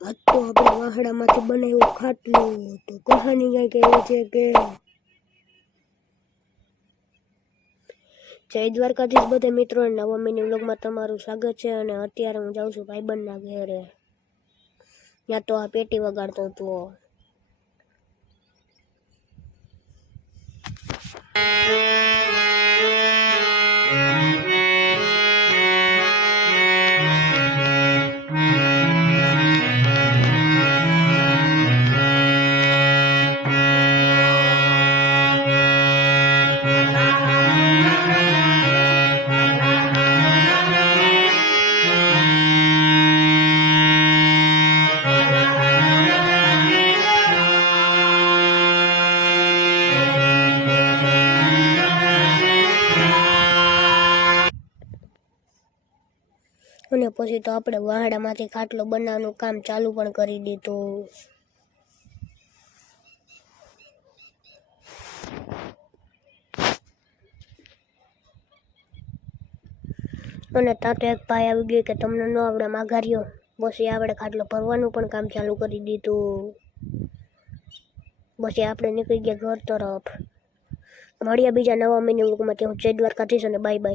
આજ તો આપણે વાહડામાંથી બનાવ્યું ખાટલું. તો કહાની કંઈક એવી છે કે જય દ્વારકાધીશ બધે મિત્રો, નવા મિની વ્લોગમાં તમારું સ્વાગત છે. અને અત્યારે હું જાઉં છું ભાઈબંધના ઘરે. ત્યાં તો આ પેટી વગાડતો હતો. અને પછી તો આપણે વાહડામાંથી ખાટલો બનાવવાનું કામ ચાલુ પણ કરી દીધું. અને ત્યાં તો એક ભાઈ આવી ગયો કે તમને ન આવડે માઘાર્યો. પછી આપણે ખાટલો ભરવાનું પણ કામ ચાલુ કરી દીધું. પછી આપણે નીકળી ગયા ઘર તરફ. મળીએ બીજા નવા મિની વ્લોગમાં. ત્યાં જય દ્વારકાધીશ અને બાય બાય.